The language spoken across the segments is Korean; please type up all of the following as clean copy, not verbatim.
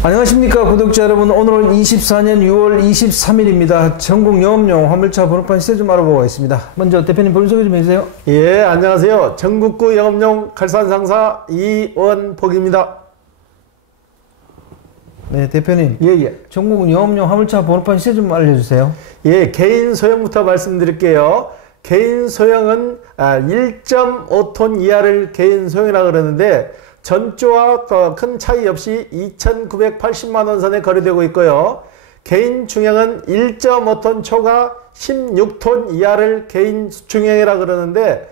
안녕하십니까 구독자 여러분. 오늘은 24년 6월 23일입니다. 전국 영업용 화물차 번호판 시세 좀 알아보고 있습니다. 먼저 대표님 본인 소개 좀 해주세요. 예, 안녕하세요. 전국구 영업용 칼산상사 이원복입니다. 네, 대표님. 예. 전국 영업용 화물차 번호판 시세 좀 알려주세요. 예, 개인 소형부터 말씀드릴게요. 개인 소형은 1.5톤 이하를 개인 소형이라고 그러는데 전주와 더 큰 차이 없이 2,980만원 선에 거래되고 있고요. 개인 중형은 1.5톤 초과 16톤 이하를 개인 중형이라고 그러는데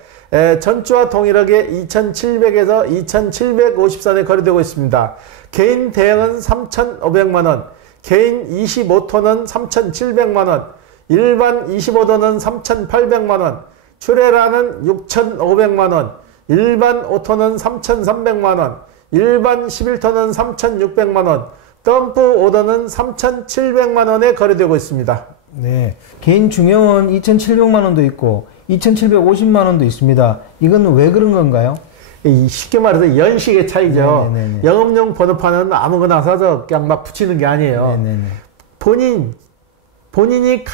전주와 동일하게 2,700에서 2,750선에 거래되고 있습니다. 개인 대형은 3,500만원, 개인 25톤은 3,700만원, 일반 25톤은 3,800만원, 출애라는 6,500만원, 일반 5톤은 3,300만원, 일반 11톤은 3,600만원, 덤프 오더는 3,700만원에 거래되고 있습니다. 네, 개인 중형은 2,700만원도 있고 2,750만원도 있습니다. 이건 왜 그런 건가요? 쉽게 말해서 연식의 차이죠. 네네네. 영업용 번호판은 아무거나 사서 그냥 막 붙이는 게 아니에요. 네네네. 본인이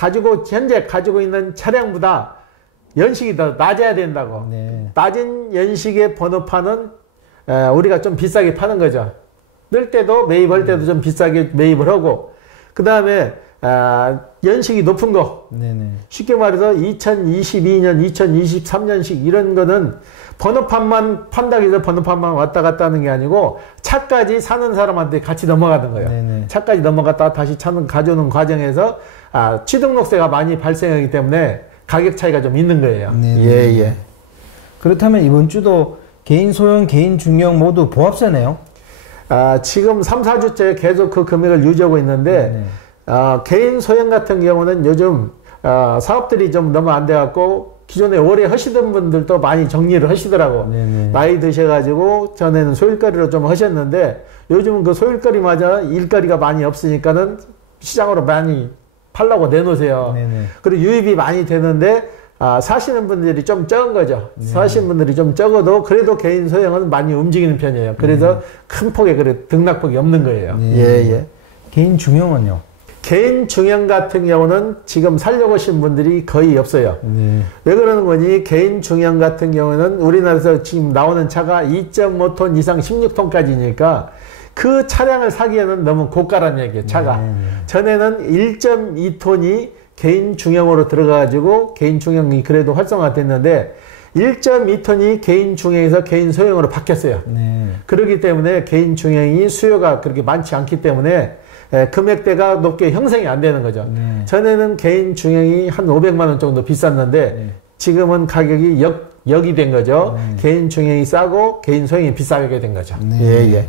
현재 가지고 있는 차량보다 연식이 더 낮아야 된다고. 네. 낮은 연식의 번호판은 우리가 좀 비싸게 파는 거죠. 넣을 때도 매입할 때도 좀 비싸게 매입을 하고, 그 다음에 연식이 높은 거, 네네. 쉽게 말해서 2022년, 2023년식 이런 거는 번호판만 판다고 해서 번호판만 왔다 갔다 하는 게 아니고 차까지 사는 사람한테 같이 넘어가는 거예요. 네네. 차까지 넘어갔다 다시 차는 가져오는 과정에서 취등록세가 많이 발생하기 때문에 가격 차이가 좀 있는 거예요. 예. 그렇다면 이번 주도 개인 소형, 개인 중형 모두 보합세네요? 지금 3, 4주째 계속 그 금액을 유지하고 있는데 개인 소형 같은 경우는 요즘 사업들이 좀 너무 안 돼갖고 기존에 오래 하시던 분들도 많이 정리를 하시더라고. 네네. 나이 드셔가지고 전에는 소일거리로 좀 하셨는데 요즘은 그 소일거리마저 일거리가 많이 없으니까는 시장으로 많이 팔라고 내놓으세요. 네네. 그리고 유입이 많이 되는데 사시는 분들이 좀 적은 거죠. 네. 사시는 분들이 좀 적어도 그래도 개인 소형은 많이 움직이는 편이에요. 그래서 큰 폭의 등락폭이 없는 거예요. 예. 개인 중형은요? 개인 중형 같은 경우는 지금 살려고 하신 분들이 거의 없어요. 네. 왜 그러는 거니? 개인 중형 같은 경우는 우리나라에서 지금 나오는 차가 2.5톤 이상 16톤까지니까 그 차량을 사기에는 너무 고가란 얘기예요, 차가. 전에는 1.2톤이 개인 중형으로 들어가가지고 개인 중형이 그래도 활성화됐는데 1.2톤이 개인 중형에서 개인 소형으로 바뀌었어요. 네. 그렇기 때문에 개인 중형이 수요가 그렇게 많지 않기 때문에 금액대가 높게 형성이 안 되는 거죠. 네. 전에는 개인 중형이 한 500만원 정도 비쌌는데 지금은 가격이 역이 된 거죠. 개인 중형이 싸고 개인 소형이 비싸게 된 거죠. 예.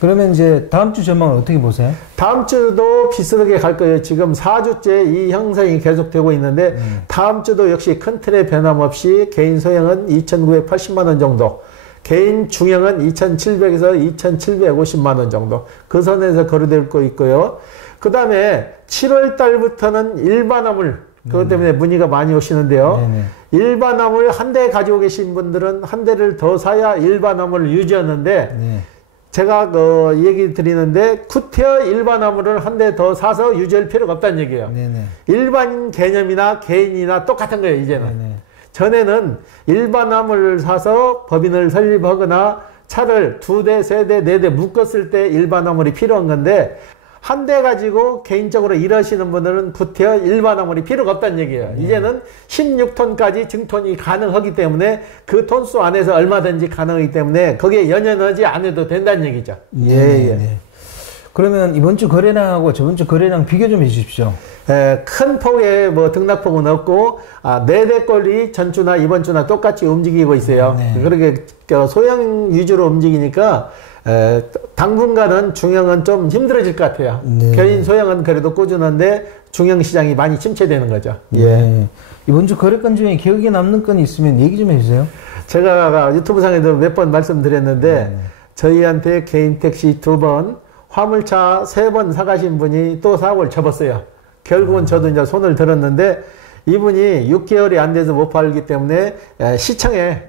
그러면 이제 다음 주 전망을 어떻게 보세요? 다음 주도 비슷하게 갈 거예요. 지금 4주째 이 형성이 계속되고 있는데 다음 주도 역시 큰 틀의 변함없이 개인 소형은 2,980만원 정도, 개인 중형은 2,700에서 2,750만원 정도 그 선에서 거래될 거 있고요. 그 다음에 7월 달부터는 일반 화물, 그것 때문에 문의가 많이 오시는데요. 일반 화물 한 대 가지고 계신 분들은 한 대를 더 사야 일반 화물을 유지하는데 제가 얘기 드리는데 쿠티어 일반 화물을 한 대 더 사서 유지할 필요가 없다는 얘기예요. 일반 개념이나 개인이나 똑같은 거예요, 이제는. 전에는 일반 화물을 사서 법인을 설립하거나 차를 2대, 3대, 4대 묶었을 때 일반 화물이 필요한 건데 한 대 가지고 개인적으로 일하시는 분들은 쿠티어 일반 화물이 필요가 없다는 얘기예요. 이제는 16톤까지 증톤이 가능하기 때문에 그 톤수 안에서 얼마든지 가능하기 때문에 거기에 연연하지 않아도 된다는 얘기죠. 예. 그러면 이번 주 거래량하고 저번 주 거래량 비교 좀 해주십시오. 큰 폭의 등락폭은 없고 4대꼴이 전주나 이번 주나 똑같이 움직이고 있어요. 그렇게 소형 위주로 움직이니까 당분간은 중형은 좀 힘들어질 것 같아요. 개인 소형은 그래도 꾸준한데 중형 시장이 많이 침체되는 거죠. 이번 주 거래건 중에 기억에 남는 건이 있으면 얘기 좀 해주세요. 제가 유튜브 상에도 몇 번 말씀드렸는데 저희한테 개인 택시 2번, 화물차 3번 사가신 분이 또 사고를 접었어요. 결국은 저도 이제 손을 들었는데 이분이 6개월이 안 돼서 못 팔기 때문에 시청에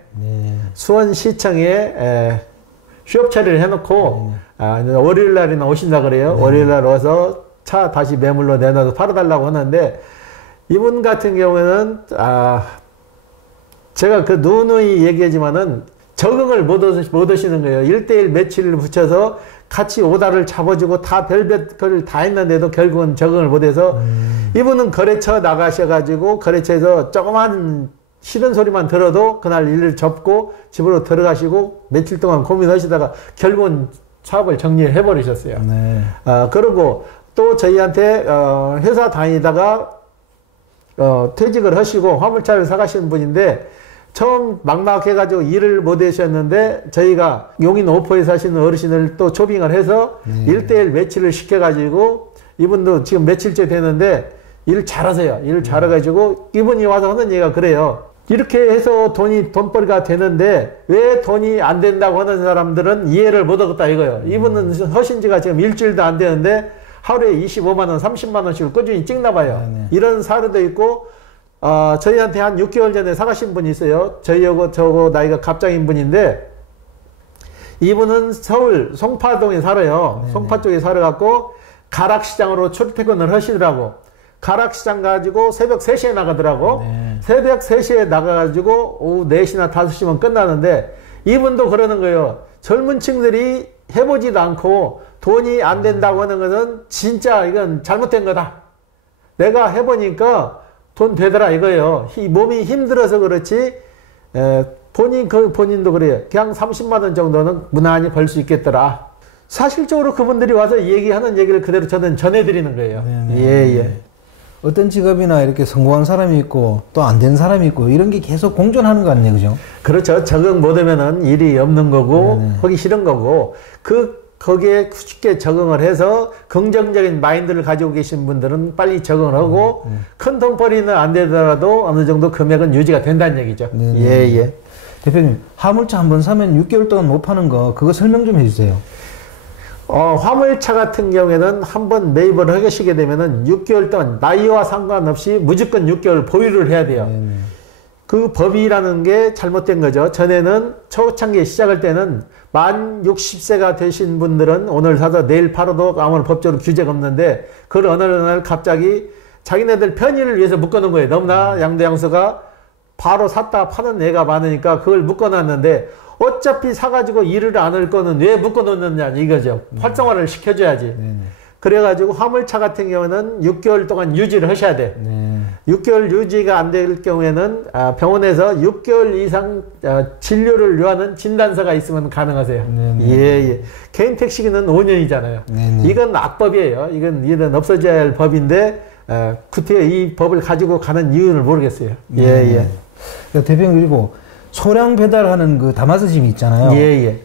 수원시청에 휴업 처리를 해놓고 월요일 날이나 오신다 그래요. 월요일 날 와서 차 다시 매물로 내놔서 팔아달라고 하는데 이분 같은 경우에는 제가 그 누누이 얘기하지만은 적응을 못 하시는 거예요. 1:1 매치를 붙여서 같이 오다를 잡아주고 다 별별 걸 다 했는데도 결국은 적응을 못해서 이분은 거래처 나가셔가지고 거래처에서 조그만 싫은 소리만 들어도 그날 일을 접고 집으로 들어가시고 며칠 동안 고민하시다가 결국은 사업을 정리해 버리셨어요. 네. 그러고 또 저희한테 회사 다니다가 퇴직을 하시고 화물차를 사가시는 분인데 처음 막막해가지고 일을 못 하셨는데 저희가 용인 오포에 사시는 어르신을 또 초빙을 해서 1:1 매치를 시켜가지고 이분도 지금 며칠째 되는데 일 잘하세요. 일 잘해가지고 이분이 와서 하는 얘기가 그래요. 이렇게 해서 돈벌이가 되는데 왜 돈이 안 된다고 하는 사람들은 이해를 못 하겠다 이거예요. 이분은 하신 지가 지금 일주일도 안 되는데 하루에 25만원, 30만원씩을 꾸준히 찍나 봐요. 이런 사례도 있고 저희한테 한 6개월 전에 사가신 분이 있어요. 저거 나이가 갑장인 분인데 이분은 서울 송파동에 살아요. 송파 쪽에 살아갖고 가락시장으로 출퇴근을 하시더라고. 가락시장 가지고 새벽 3시에 나가더라고. 새벽 3시에 나가가지고 오후 4시나 5시면 끝나는데 이분도 그러는 거예요. 젊은 층들이 해보지도 않고 돈이 안 된다고 하는 것은 진짜 이건 잘못된 거다. 내가 해보니까 돈 되더라 이거예요. 몸이 힘들어서 그렇지 본인도 그래요. 그냥 30만원 정도는 무난히 벌 수 있겠더라. 사실적으로 그분들이 와서 얘기하는 얘기를 그대로 저는 전해드리는 거예요. 예. 어떤 직업이나 이렇게 성공한 사람이 있고 또 안 된 사람이 있고 이런 게 계속 공존하는 거 아니에요, 그죠? 그렇죠. 적응 못하면은 일이 없는 거고 하기 싫은 거고 거기에 쉽게 적응을 해서 긍정적인 마인드를 가지고 계신 분들은 빨리 적응을 하고 큰 돈벌이는 안 되더라도 어느 정도 금액은 유지가 된다는 얘기죠. 예. 대표님, 화물차 한 번 사면 6개월 동안 못 파는 거 그거 설명 좀 해주세요. 화물차 같은 경우에는 한번 매입을 하시게 되면은 6개월 동안 나이와 상관없이 무조건 6개월 보유를 해야 돼요. 그 법이라는 게 잘못된 거죠. 전에는 초창기에 시작할 때는 만 60세가 되신 분들은 오늘 사서 내일 팔아도 아무런 법적으로 규제가 없는데 그걸 어느 날 갑자기 자기네들 편의를 위해서 묶어놓은 거예요. 너무나 양도양수가 바로 샀다 파는 애가 많으니까 그걸 묶어놨는데 어차피 사가지고 일을 안 할 거는 왜 묶어놓느냐 이거죠. 활성화를 시켜줘야지. 그래가지고 화물차 같은 경우는 6개월 동안 유지를 하셔야 돼. 6개월 유지가 안 될 경우에는 병원에서 6개월 이상 진료를 요하는 진단서가 있으면 가능하세요. 예. 개인 택시기는 5년이잖아요. 이건 악법이에요. 이건 없어져야 할 법인데 구태여 이 법을 가지고 가는 이유를 모르겠어요. 예. 대표님, 그리고 소량 배달하는 그 다마스짐이 있잖아요.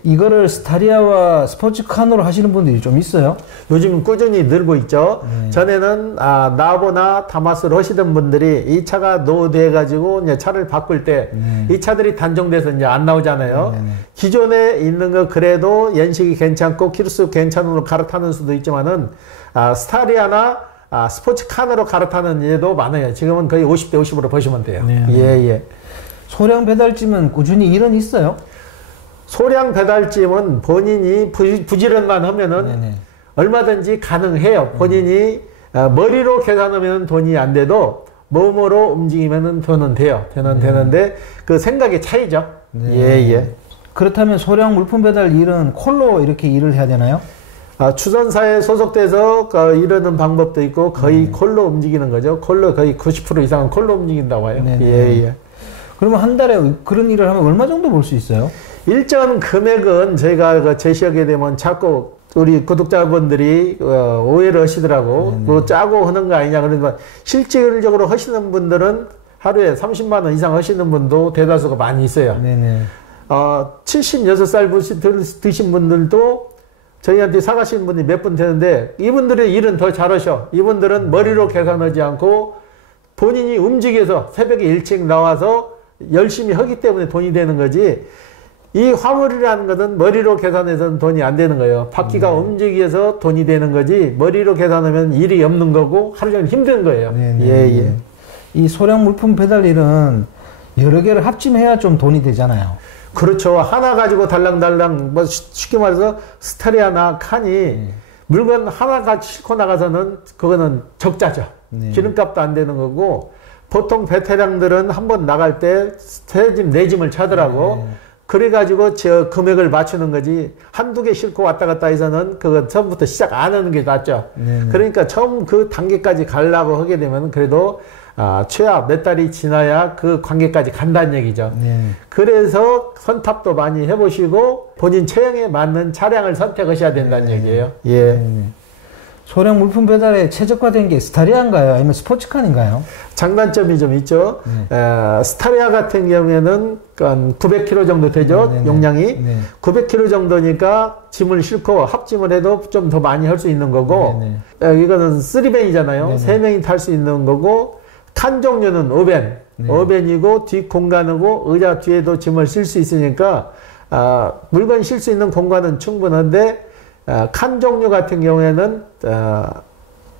이거를 스타리아와 스포츠카노로 하시는 분들이 좀 있어요? 요즘 꾸준히 늘고 있죠. 전에는 나보나 다마스로 하시던 분들이 이 차가 노후돼가지고 이제 차를 바꿀 때 이 차들이 단종돼서 이제 안 나오잖아요. 기존에 있는 거 그래도 연식이 괜찮고 키로수 괜찮으로 갈아타는 수도 있지만은 스타리아나 스포츠카노로 갈아타는 예도 많아요. 지금은 거의 50대 50으로 보시면 돼요. 예. 소량 배달찜은 꾸준히 일은 있어요? 소량 배달찜은 본인이 부지런만 하면은 얼마든지 가능해요. 본인이 머리로 계산하면 돈이 안 돼도 몸으로 움직이면 돈은 돼요. 되는데 그 생각의 차이죠. 예. 그렇다면 소량 물품 배달 일은 콜로 이렇게 일을 해야 되나요? 추전사에 소속돼서 이러는 방법도 있고 거의 콜로 움직이는 거죠. 콜로 거의 90% 이상은 콜로 움직인다고 해요. 예. 그러면 한 달에 그런 일을 하면 얼마 정도 벌 수 있어요? 일정 금액은 저희가 제시하게 되면 자꾸 우리 구독자분들이 오해를 하시더라고. 뭐 짜고 하는 거 아니냐. 그러지만 실질적으로 하시는 분들은 하루에 30만 원 이상 하시는 분도 대다수가 많이 있어요. 76살 드신 분들도 저희한테 사가시는 분이 몇 분 되는데 이분들의 일은 더 잘하셔. 이분들은 머리로 계산하지 않고 본인이 움직여서 새벽에 일찍 나와서 열심히 하기 때문에 돈이 되는 거지. 이 화물이라는 것은 머리로 계산해서는 돈이 안 되는 거예요. 바퀴가 움직여서 돈이 되는 거지 머리로 계산하면 일이 없는 거고 하루 종일 힘든 거예요. 이 소량 물품 배달 일은 여러 개를 합치해야 좀 돈이 되잖아요. 그렇죠. 하나 가지고 달랑달랑 뭐 쉽게 말해서 스타리아나 칸이 물건 하나가 싣고 나가서는 그거는 적자죠. 네. 기름값도 안 되는 거고 보통 베테랑들은 한번 나갈 때 세 짐, 네 짐을 차더라고. 네. 그래가지고 저 금액을 맞추는 거지 한두 개 싣고 왔다 갔다 해서는 그거 처음부터 시작 안 하는 게 낫죠. 네. 그러니까 처음 그 단계까지 가려고 하게 되면 그래도 최악 몇 달이 지나야 그 관계까지 간다는 얘기죠. 네. 그래서 선탑도 많이 해보시고 본인 체형에 맞는 차량을 선택하셔야 된다는 얘기예요. 예. 네. 소량 물품 배달에 최적화된 게 스타리아인가요? 아니면 스포츠칸인가요? 장단점이 좀 있죠. 스타리아 같은 경우에는 900kg 정도 되죠. 네네네. 용량이. 네. 900kg 정도니까 짐을 싣고 합짐을 해도 좀 더 많이 할 수 있는 거고 이거는 3벤이잖아요. 3명이 탈 수 있는 거고 칸 종류는 5벤. 5벤이고 뒷 공간이고 의자 뒤에도 짐을 실 수 있으니까 물건 실 수 있는 공간은 충분한데 칸 종류 같은 경우에는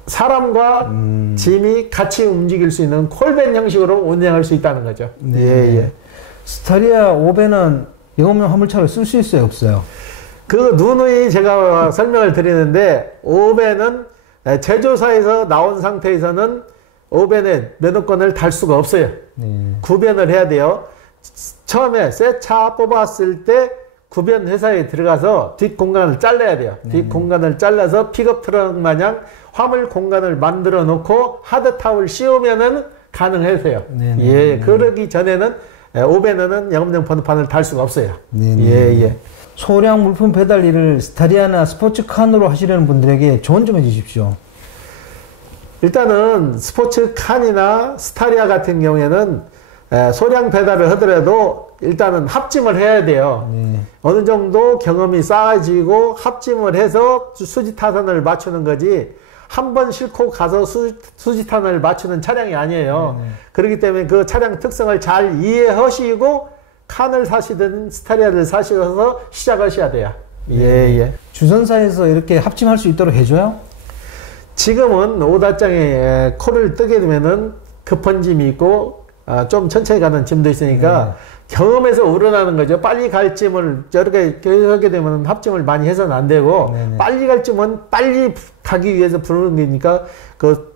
사람과 짐이 같이 움직일 수 있는 콜벤 형식으로 운행할 수 있다는 거죠. 네. 예, 예. 스타리아 5배는 영업용 화물차를 쓸 수 있어요, 없어요? 그 누누이 제가 설명을 드리는데 5배는 제조사에서 나온 상태에서는 5배의 면허권을 달 수가 없어요. 네. 구변을 해야 돼요. 처음에 새 차 뽑았을 때 구변 회사에 들어가서 뒷 공간을 잘라야 돼요. 뒷 공간을 잘라서 픽업 트럭 마냥 화물 공간을 만들어 놓고 하드탑을 씌우면은 가능해서요. 예, 그러기 전에는 5배는 영업용 번호판을 달 수가 없어요. 예, 예. 소량 물품 배달 일을 스타리아나 스포츠칸으로 하시려는 분들에게 조언 좀 해주십시오. 일단은 스포츠칸이나 스타리아 같은 경우에는 소량 배달을 하더라도 일단은 합짐을 해야 돼요. 어느 정도 경험이 쌓아지고 합짐을 해서 수지타산을 맞추는 거지 한 번 싣고 가서 수지타산을 맞추는 차량이 아니에요. 그렇기 때문에 그 차량 특성을 잘 이해하시고 칸을 사시든 스타리아를 사셔서 시작하셔야 돼요. 예, 예. 주선사에서 이렇게 합침할 수 있도록 해줘요? 지금은 오다장에 코를 뜨게 되면은 급한 짐이 있고 좀 천천히 가는 짐도 있으니까 경험에서 우러나는 거죠. 빨리 갈 짐을 저렇게 하게 되면 합짐을 많이 해서는 안 되고 빨리 갈 짐은 빨리 가기 위해서 부르는 거니까 그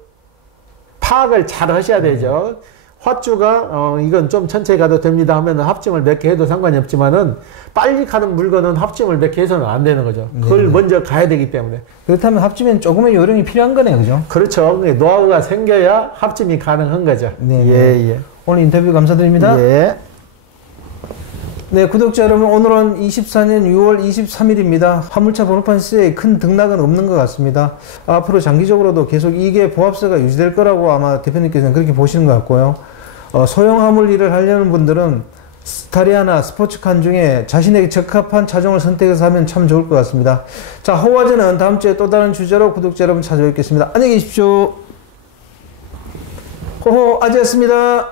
파악을 잘 하셔야 되죠. 화주가 이건 좀 천천히 가도 됩니다 하면 합짐을 몇 개 해도 상관이 없지만은 빨리 가는 물건은 합짐을 몇 개 해서는 안 되는 거죠. 그걸 먼저 가야 되기 때문에. 그렇다면 합짐엔 조금의 요령이 필요한 거네요, 그죠? 그렇죠. 노하우가 생겨야 합짐이 가능한 거죠. 예, 예. 오늘 인터뷰 감사드립니다. 예. 네, 구독자 여러분, 오늘은 24년 6월 23일입니다. 화물차 번호판 시세에 큰 등락은 없는 것 같습니다. 앞으로 장기적으로도 계속 이게 보합세가 유지될 거라고 아마 대표님께서는 그렇게 보시는 것 같고요. 소형 화물 일을 하려는 분들은 스타리아나 스포츠칸 중에 자신에게 적합한 차종을 선택해서 하면 참 좋을 것 같습니다. 자, 호화제는 다음 주에 또 다른 주제로 구독자 여러분 찾아뵙겠습니다. 안녕히 계십시오. 호호아제였습니다.